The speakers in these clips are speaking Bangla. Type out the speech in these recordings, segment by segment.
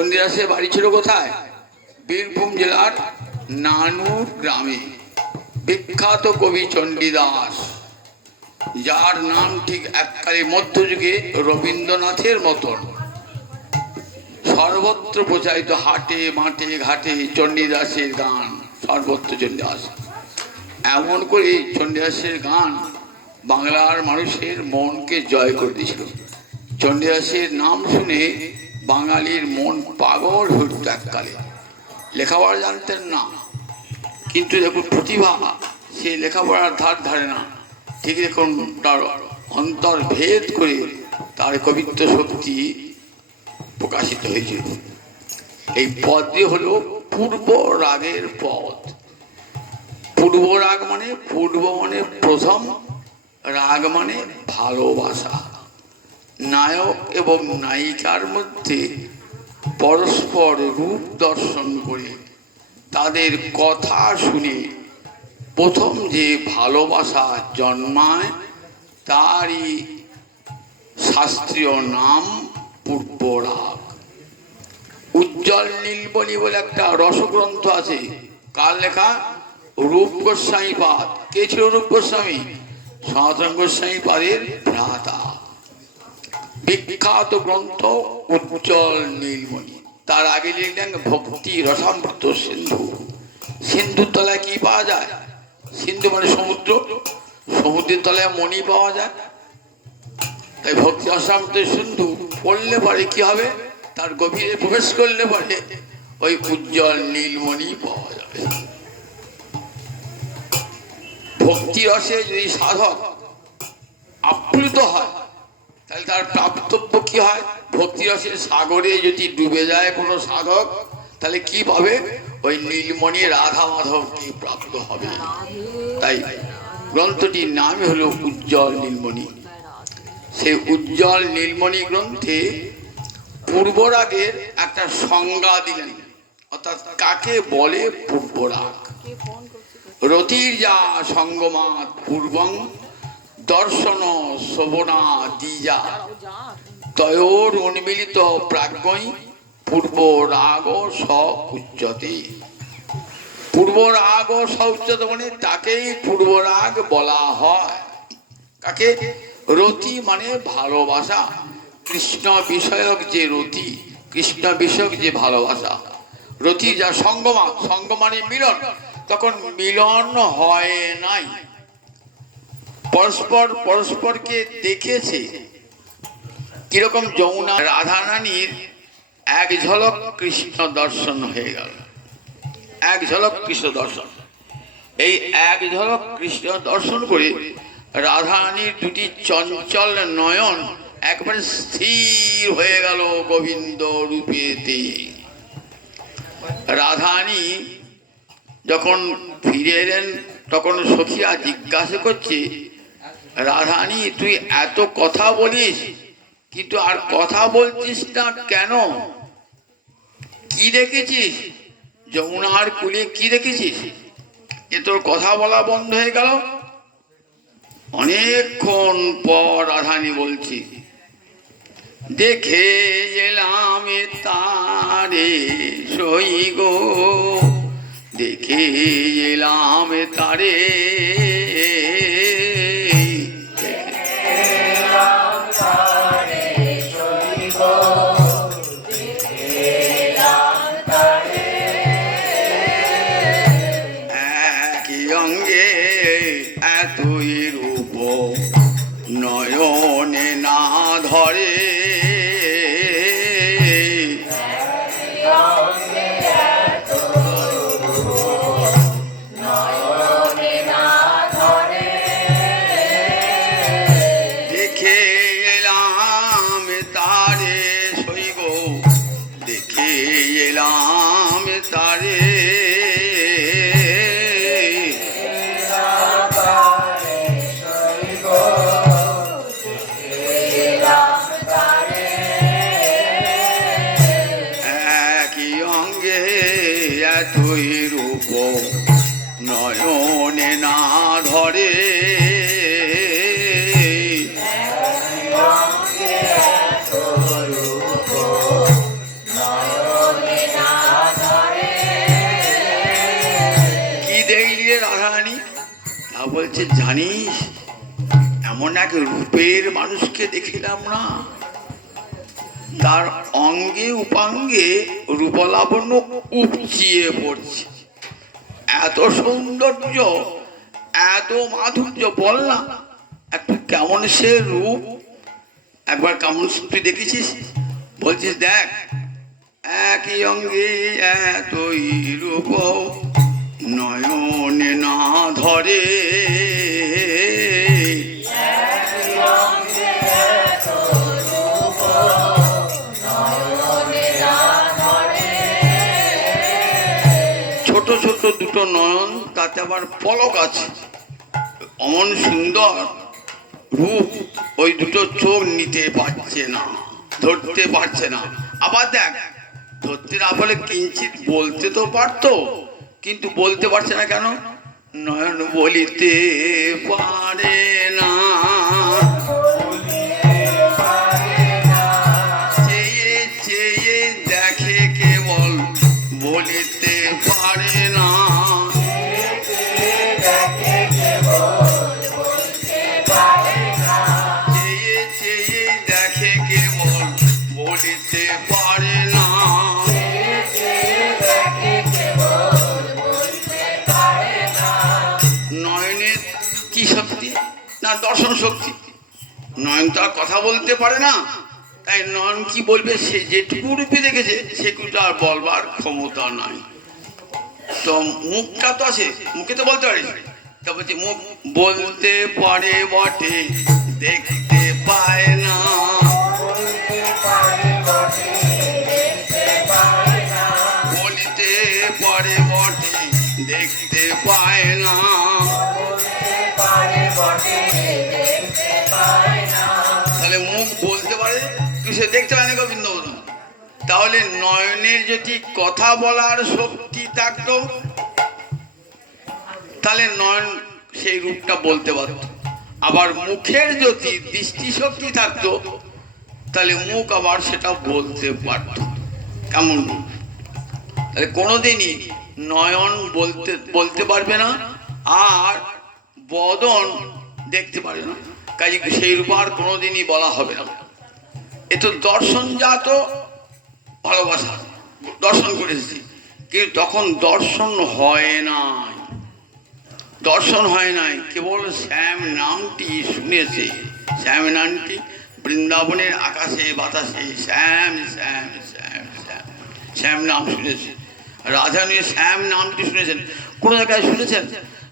চণ্ডীদাসের বাড়ি ছিল কোথায়? বীরভূম জেলার নানুর গ্রামে। বিখ্যাত কবি চণ্ডীদাস যার নাম ঠিক এককালে মধ্যযুগে রবীন্দ্রনাথের মতন। সর্বত্র প্রচারিত হাটে, মাঠে, ঘাটে চণ্ডীদাসের গান, সর্বত্র চণ্ডীদাস এমন করে চণ্ডীদাসের গান বাংলার মানুষের মনকে জয় করে দিয়েছিল। চণ্ডীদাসের নাম শুনে বাঙালির মন পাগল হইত এককালে। লেখাপড়া জানতেন না। কিন্তু দেখুন, প্রতিভা সে লেখাপড়ার ধার ধারে না। ঠিক দেখুন, তার অন্তর ভেদ করে তার কবিত্ব শক্তি প্রকাশিত হয়েছিল এই পদটি হলো পূর্ব রাগের পদ। পূর্ব রাগ মানে পূর্ব মানে প্রথম, রাগ মানে ভালোবাসা। নায়ক এবং নায়িকার মধ্যে পরস্পর রূপ দর্শন করে তাদের কথা শুনে প্রথম যে ভালোবাসা জন্মায়, তারই শাস্ত্রীয় নাম পূর্বরাগ। উজ্জ্বল নীলবনি বলে একটা রসগ্রন্থ আছে। কার লেখা? রূপ গোস্বামী পাদ। কে ছিল রূপ গোস্বামী? সনাতন গোস্বামী পাদের ভ্রাতা। বিখ্যাত গ্রন্থ উজ্জ্বল নীলমণি। তার আগে লিখলেন ভক্তি রসামৃত সিন্ধু। সিন্ধুর তলায় কি পাওয়া যায়? সিন্ধু মানে সমুদ্র। সমুদ্রের তলায় মণি পাওয়া যায়। তাই ভক্তি রসামৃত সিন্ধু পড়লে পরে কি হবে? তার গভীরে প্রবেশ করলে পরে ওই উজ্জ্বল নীলমণি পাওয়া যাবে। ভক্তি রসে যদি সাধক আপ্লুত হয় তাহলে তার প্রাপ্তব্য কি হয়? ভক্তি রসের সাগরে যদি ডুবে যায় কোনো সাধক, তাহলে কি পাবে? ওই নীলমণি রাধা মাধবকে প্রাপ্ত হবে। তাই গ্রন্থটির নামই হলো উজ্জ্বল নীলমণি। সেই উজ্জ্বল নীলমণি গ্রন্থে পূর্বরাগের একটা সংজ্ঞা দিলেন। অর্থাৎ কাকে বলে পূর্বরাগ? রতির যা সঙ্গমাত পূর্বং দর্শন শোভনা দিজা তয়োর উন্মিলিত প্রাজ্ঞই পূর্ব রাগ স উচ্চতে পূর্ব রাগ স উচ্চতে মানে তাকেই পূর্ব রাগ বলা হয়। কাকে? রতি মানে ভালোবাসা। কৃষ্ণ বিষয়ক যে রতি কৃষ্ণ বিষয়ক যে ভালোবাসা। রতি যা সঙ্গমা সঙ্গ মানে মিলন। তখন মিলন হয় নাই। পরস্পর পরস্পরকে দেখেছে। কীরকম যমুনা রাধারানীর এক ঝলক কৃষ্ণ দর্শন হয়ে গেল। এক ঝলক কৃষ্ণ দর্শন। এই এক ঝলক কৃষ্ণ দর্শন করে রাধারানীর দুটি চঞ্চল নয়ন একবারে স্থির হয়ে গেল গোবিন্দ রূপেতে। রাধারানী যখন ফিরে এলেন, তখন সখীরা জিজ্ঞাসা করছে রাধারানী, তুই এত কথা বলিস, কিন্তু আর কথা বলছিস না কেন? কি দেখেছিস? যমুনার কুলে কি দেখেছিস? এ তোর কথা বলা বন্ধ হয়ে গেল? অনেকক্ষণ পর রাধানী বলছি, দেখে এলাম তারে সই গো। দেখে এলাম তারে মানুষকে দেখিলাম না। তার অঙ্গে উপাঙ্গে রূপলাবণ্য উপচিয়ে পড়ছে। এত সৌন্দর্য, এত মাধুর্য, বল না একটু কেমন সে রূপ, একবার কেমন তুই দেখেছিস? বলছিস, দেখ, একই অঙ্গে এতই রূপ নয়নে না ধরে। ছোট দুটো নয়ন, তাতে আবার পলক আছে। অমন সুন্দর রূপ ওই দুটো চোখ নিতে পারছে না, ধরতে পারছে না। আবার দেখ, ধরতে না বলে কিঞ্চিত বলতে তো পারতো, কিন্তু বলতে পারছে না কেন? নয়ন বলিতে পারে না। শক্তি নয়ন তো আর কথা বলতে পারে না। তাই নয়ন কি বলবে সে যেটুকু রূপে দেখেছে সেটুকু আর বলবার ক্ষমতা নাই। তো মুখটা তো আছে মুখে তো বলতে পারে তা বলছি মুখ বলতে পারে বটে দেখতে পায় না। বলতে পারে বটে দেখতে পায় না। সে দেখতে পায় গোবিন্দ বদন তাহলে নয়নের যদি কথা বলার শক্তি থাকতো, তাহলে নয়ন সেই রূপটা বলতে পারত। আবার মুখের যদি দৃষ্টিশক্তি থাকতো, তাহলে মুখ আবার সেটা বলতে পারত। কেমন তাহলে কোনোদিনই নয়ন বলতে বলতে পারবে না, আর বদন দেখতে পারে না। কাজে সেই রূপ আর কোনোদিনই বলা হবে না। এ তো দর্শনজাত ভালোবাসা। দর্শন করে এসেছি কিন্তু তখন দর্শন হয় নাই। দর্শন হয় নাই। কেবল শ্যাম নামটি শুনেছে। শ্যাম নামটি বৃন্দাবনের আকাশে, বাতাসে। শ্যাম শ্যাম শ্যাম শ্যাম। শ্যাম নাম শুনেছে। রাধানী শ্যাম নামটি শুনেছেন। কোনো জায়গায় শুনেছেন?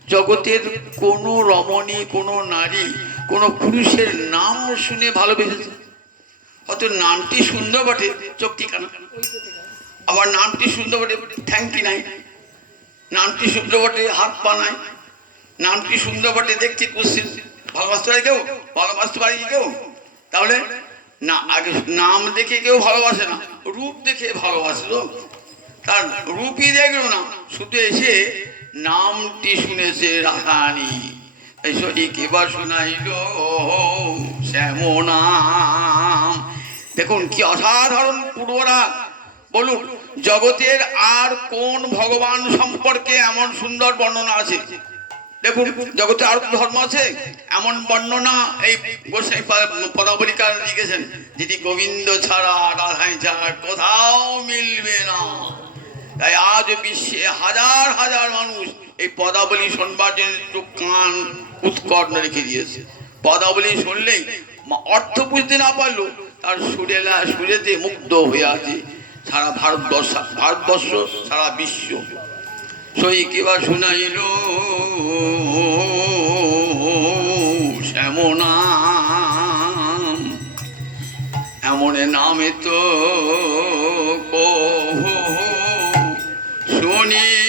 জগতের কোনো রমণী, কোনো নারী, কোনো পুরুষের নাম শুনে ভালোবেসেছে। হয়তো নামটি সুন্দর বটে, চোখ ঠিকানা। আবার নামটি সুন্দর বটে থ্যাংকি নাই। নামটি সুন্দর বটে, হাত পা নাই। নামটি সুন্দর বটে, দেখছি কুশ্চিত ভালোবাসতে পারে কেউ ভালোবাসতে পারি কেউ। তাহলে, না, আগে নাম দেখে কেউ ভালোবাসে না, রূপ দেখে ভালোবাসে তো। তার রূপই দেখল না, শুধু এসে নামটি শুনেছে রাধানি ঈশ্বরী কেবা শোনাইল শ্যামনাম। দেখুন, কি অসাধারণ পূর্বরা। বলুন, জগতের আর কোন ভগবান সম্পর্কে এমন সুন্দর বর্ণনা আছে? দেখুন, জগতে আর ধর্ম আছে? এমন বর্ণনা এই পদাবলিকার লিখেছেন যেটি গোবিন্দ ছাড়া রাধাই ছাড়া কোথাও মিলবে না। তাই আজ বিশ্বে হাজার হাজার মানুষ এই পদাবলী শোনবার জন্য চোখ কান উৎকর্ণ রেখে দিয়েছে। পদাবলী শুনলেই অর্থ বুঝতে না পারল তার সুরেলা সুরেতে মুগ্ধ হয়ে আছে সারা ভারতবর্ষ ভারতবর্ষ, সারা বিশ্ব। সই কিবা শুনাইল? শ্যামনাম এমন নামে তো কহু। শুনি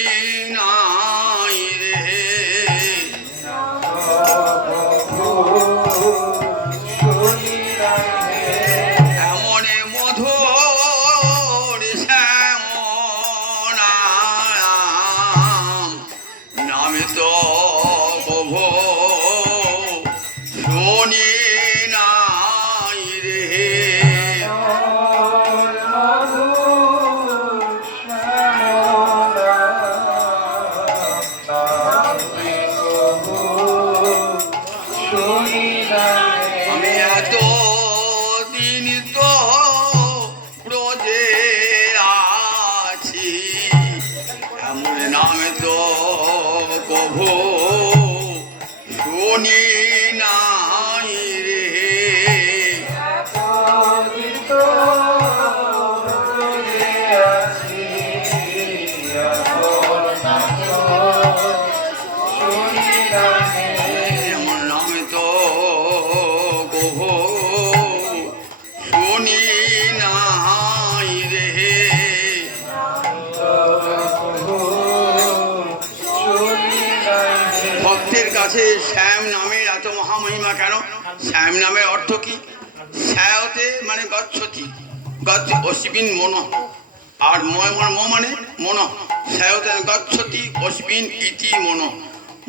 নামের অর্থ কি? শ্যায়তে মানে গচ্ছতি। গচ্ছ, অশ্বিন মন। আর মানে ম মানে মন। শ্যায়তে গচ্ছতি, অশ্বিন, ইতি, মন।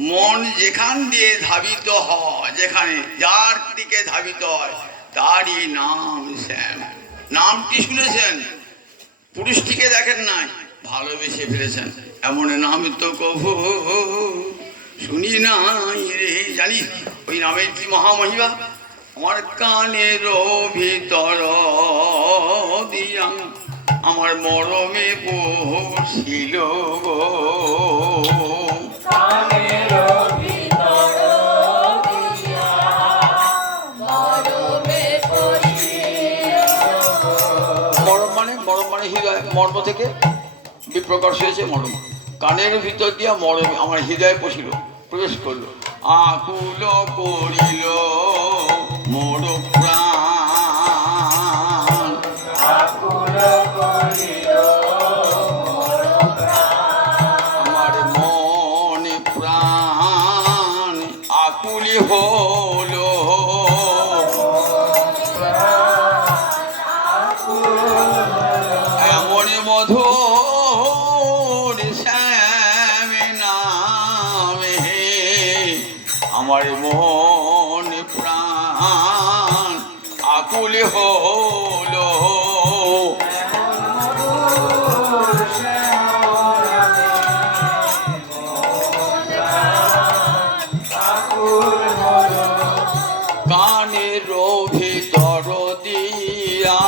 মন যেখান দিয়ে ধাবিত হয়, যেখানে যার দিকে ধাবিত হয়, তারই নাম শ্যাম। নামটি শুনেছেন? পুরুষটিকে দেখেন নাই, ভালোবেসে ফেলেছেন। এমন নাম তো কভু, শুনি নাই রে জানিস ওই নামের কি মহামহিমা? আমার কানের ভিতর দিয়া আমার মরমে বসিল গো। মরম মানে মরম মানে হৃদয় মর্ম থেকে বিপ্রকাশ হয়েছে মরম। কানের ভিতর দিয়া মরম আমার হৃদয়ে পশিল প্রবেশ করল। আকুল করিল। কানের ভিতর দিয়া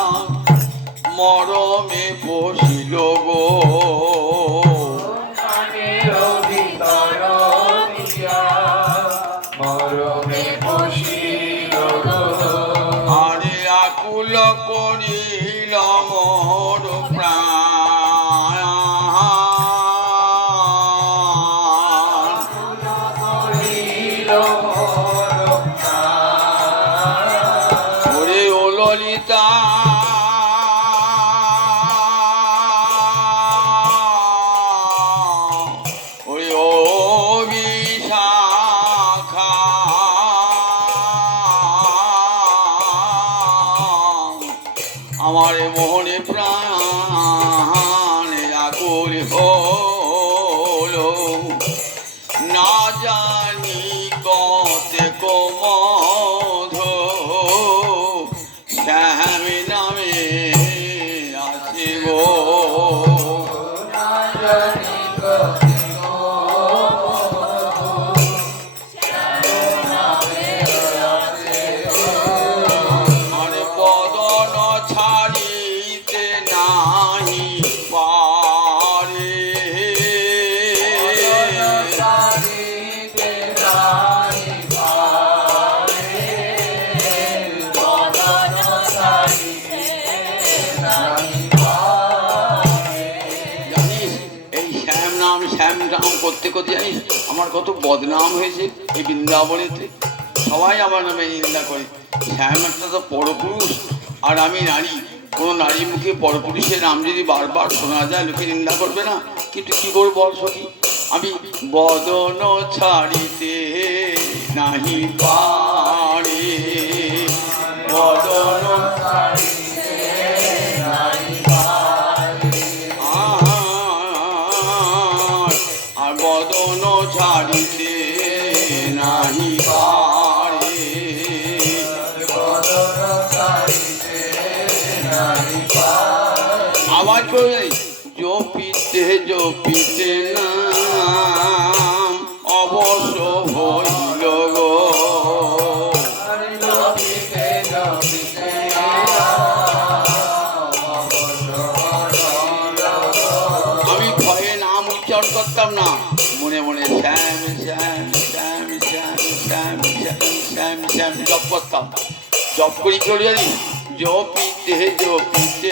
মরমে বসিল গো। আমার মোহনে প্রাণ করতে জানিস? আমার কত বদনাম হয়েছে এই বৃন্দাবনেতে। সবাই আমার নামে নিন্দা করে। একটা তো পরপুরুষ, আর আমি নারী। কোনো নারী মুখে পরপুরুষের নাম যদি বারবার শোনা যায়, লোকে নিন্দা করবে না? কিন্তু কি করব বল সখী? আমি বদন ছাড়িতে নাহি পারে। বদন জপিতে নাম অবশ্য হইল আমি ভয়ে নাম উচ্চারণ করতাম না। মনে মনে করতাম। করি চলে জানি জপিতে জপিতে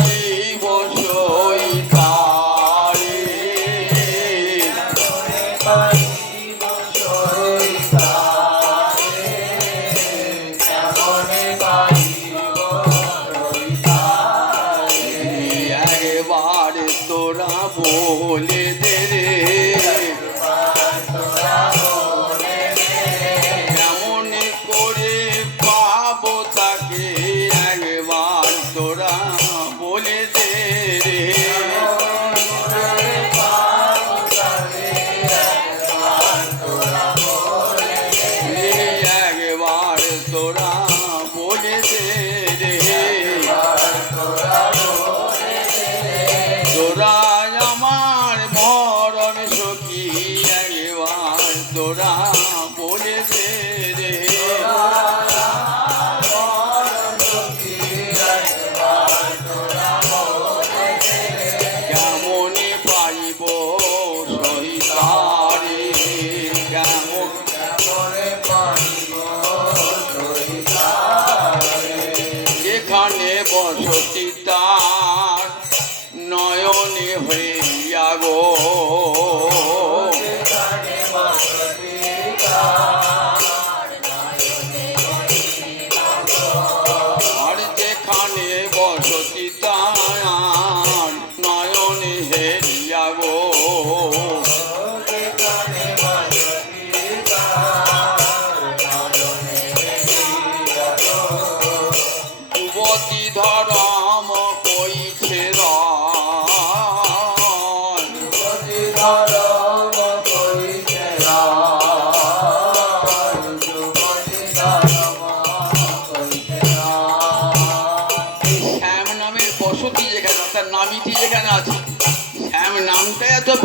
আর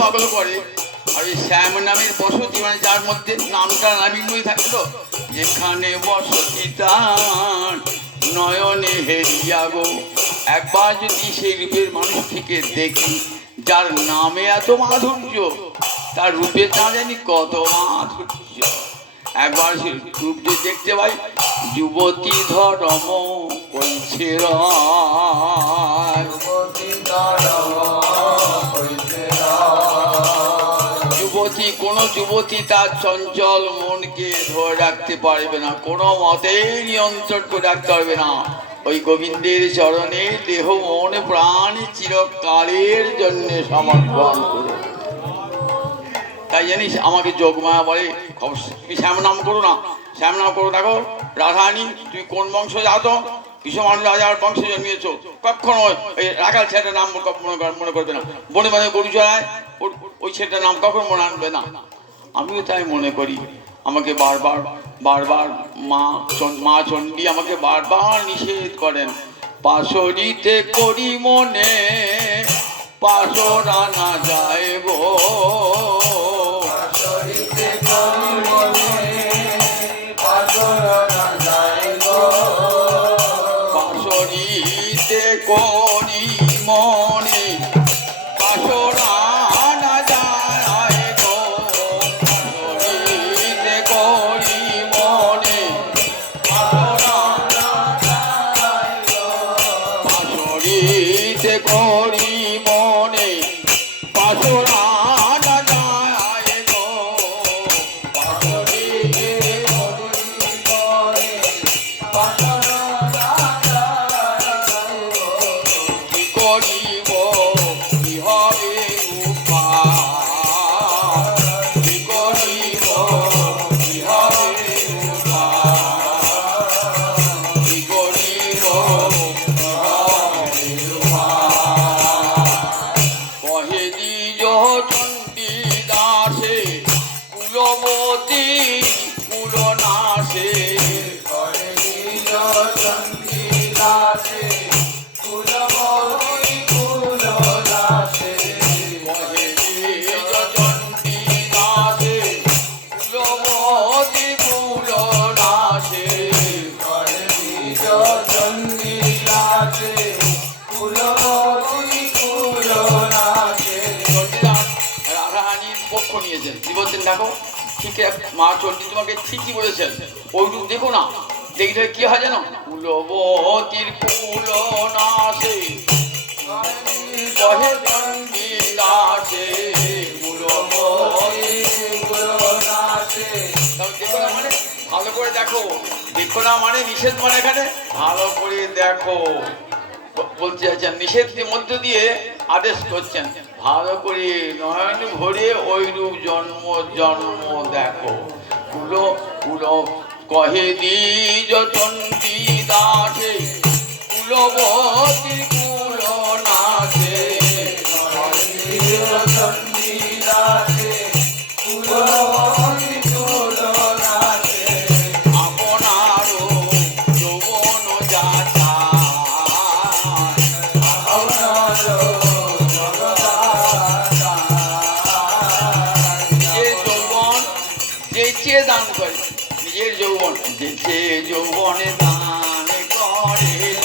পাগল করে। আর ওই শ্যাম নামের বসতি মানে যার মধ্যে নামটা তো, যেখানে বসতি তার নয়নে হেরিয়া গো। একবার যদি সেই রূপের দেখি, যার নামে এত মাধুর্য, তার রূপে না জানি কত মাধুর্য। একবার সে রূপ যে দেখতে পাই, যুবতী ধর্ম কইছে রায়। কোনো যুবতী তার চঞ্চল মনকে ধরে রাখতে পারবে না। কোনো মতেই নিয়ন্ত্রণ করে রাখতে পারবে না। ওই গোবিন্দের চরণে দেহ, মন, প্রাণ চিরকালের জন্য সমর্পণ করে। তাই জানিস, আমাকে যোগমায়া বলে তুমি শ্যাম নাম করো না। শ্যাম নাম করো, দেখো, রাধারানী তুই কোন বংশ যাত বিশ্বমান রাজার বংশে জন্মিয়েছ। কখনো এই রাখাল ছেলেটার নাম মনে করবে না। বনে বনে গরু চড়ায় ওই ছেলেটার নাম কখন মনে আনবে না। আমিও তাই মনে করি। আমাকে বারবার বারবার মা মা চণ্ডী আমাকে বারবার নিষেধ করেন। পাশরিতে করি মনে পাশরা না যায় গো মা চন্ডী তোমাকে ঠিকই বলেছেন। ওই রূপ দেখো না, দেখলে কি হয় জানো? কুলবতীর কুল নাশে কহে চন্ডী দাসে মানে ভালো করে দেখো। দেখো না মানে নিষেধ মানে এখানে? ভালো করে দেখো। বলতে চাইছেন, নিষেধের মধ্য দিয়ে আদেশ করছেন। ভালো করে নয়ন ভরে ওই রূপ জন্ম জন্ম দেখো। কুলো কুলো কহে দি চন্ডী দাসে কুলবতী কুল নাশে আপনারও যেচে যৌবনে দান করে।